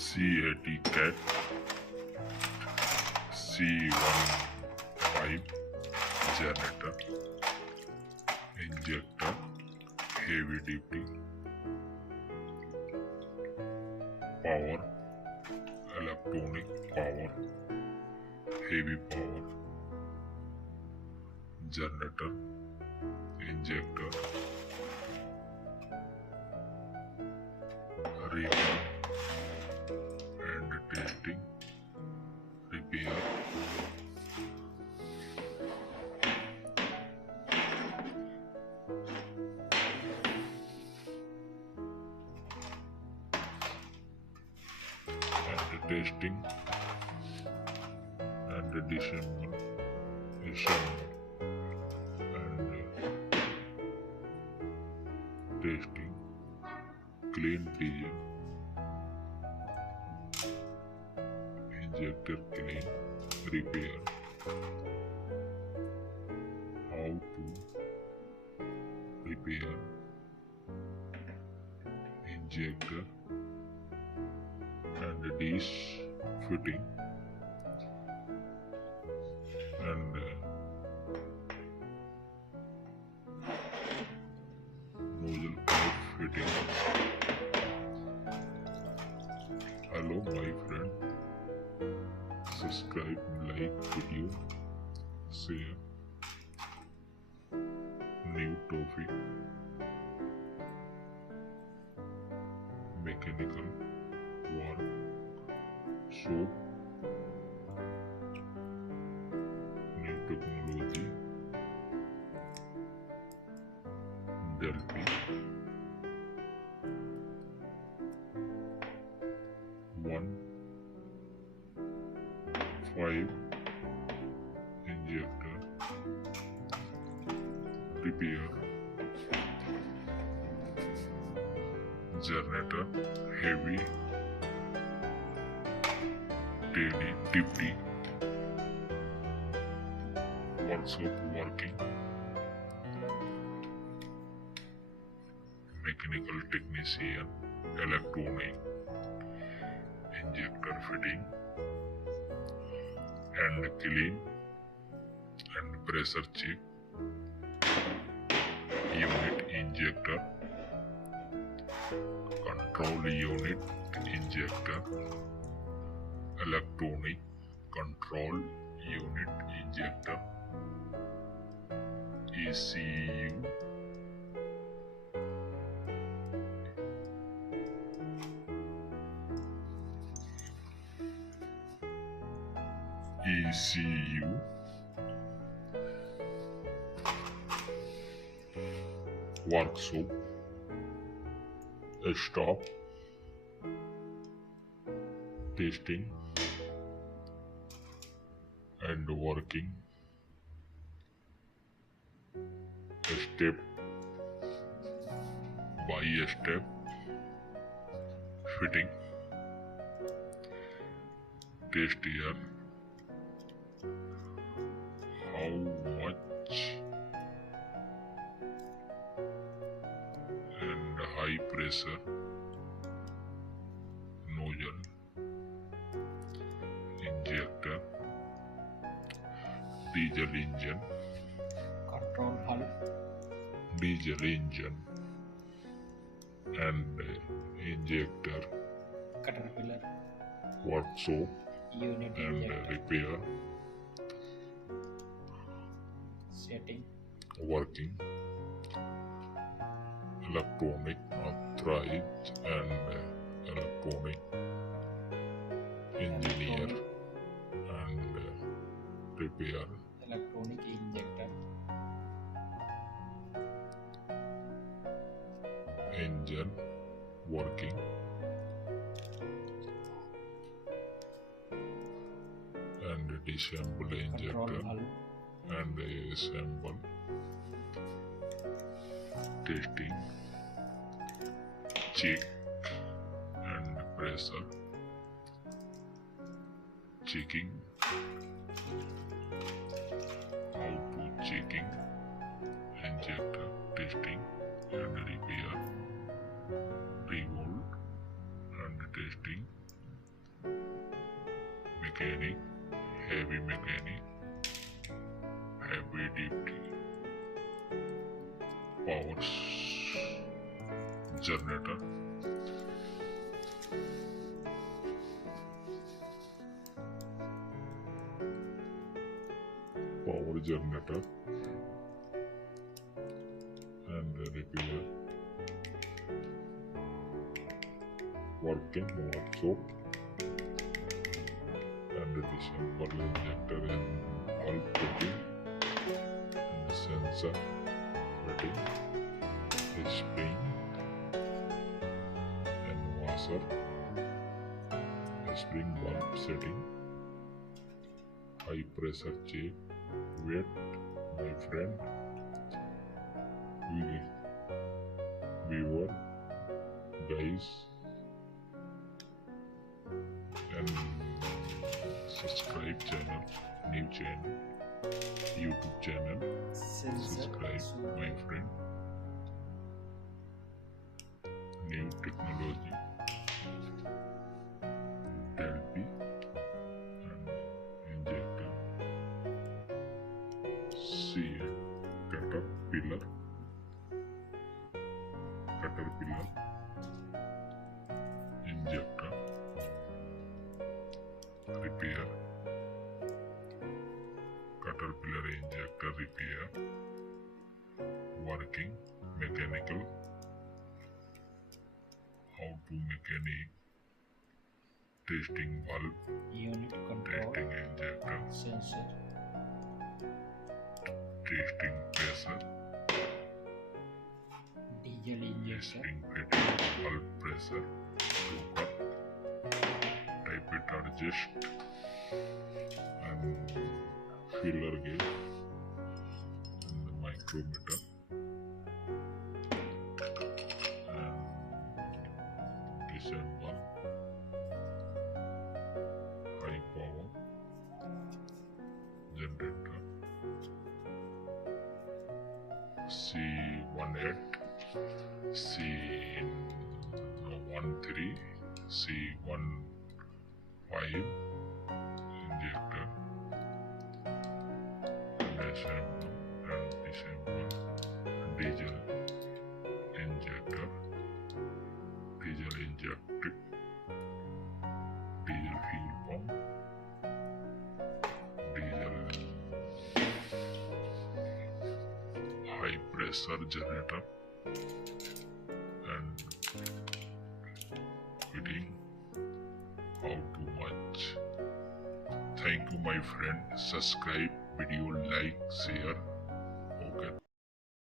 CAT C15 generator, injector, heavy duty, power, electronic power, heavy power, generator, injector, repair and testing, repair, and testing and disassemble and testing, clean diesel, injector clean, repair, how to repair injector and dish fitting and nozzle pipe fitting. Hello my friend, subscribe, like video, share new topic, mechanical work, shop, new technology, Delphi, 1.5 injector, repair, generator, heavy, daily, duty, workshop working, mechanical technician, electronic, injector fitting and clean and pressure check, unit injector, control unit injector, electronic control unit injector, ECU, workshop, stop, testing and working, step by step fitting, test here, how much and high pressure nozzle, injector, diesel engine, control hull, diesel engine and injector, Caterpillar workshop unit and injector, repair, setting, working, electronic authorized and electronic engineer and repair, electronic injector, engine working, and disassemble control injector hull, and assemble, testing, check and pressure, checking, how to checking, injector testing and repair, revolt and testing, generator, power generator, and repair, working workshop, and disassemble injector and valve fitting, and sensor fitting, spring and washer, spring valve setting, high pressure check. Wait, my friend, viewer, guys, and subscribe channel, new channel, YouTube channel, subscribe, my friend. New technology, LP and injector, Caterpillar injector, repair, Caterpillar injector repair, working, mechanical, how to mechanic, testing valve, unit control, testing injector, sensor, testing pressure, diesel injector, spring fitting, valve pressure, broker, type it adjust, and filler gauge, and the micrometer, and disassemble, high power generator, C18, C13, C15 injector, disassemble and disassemble, diesel injector, diesel injector, diesel fuel pump, diesel high pressure generator, and fitting, how too much. Thank you, my friend. Subscribe, video, like, share.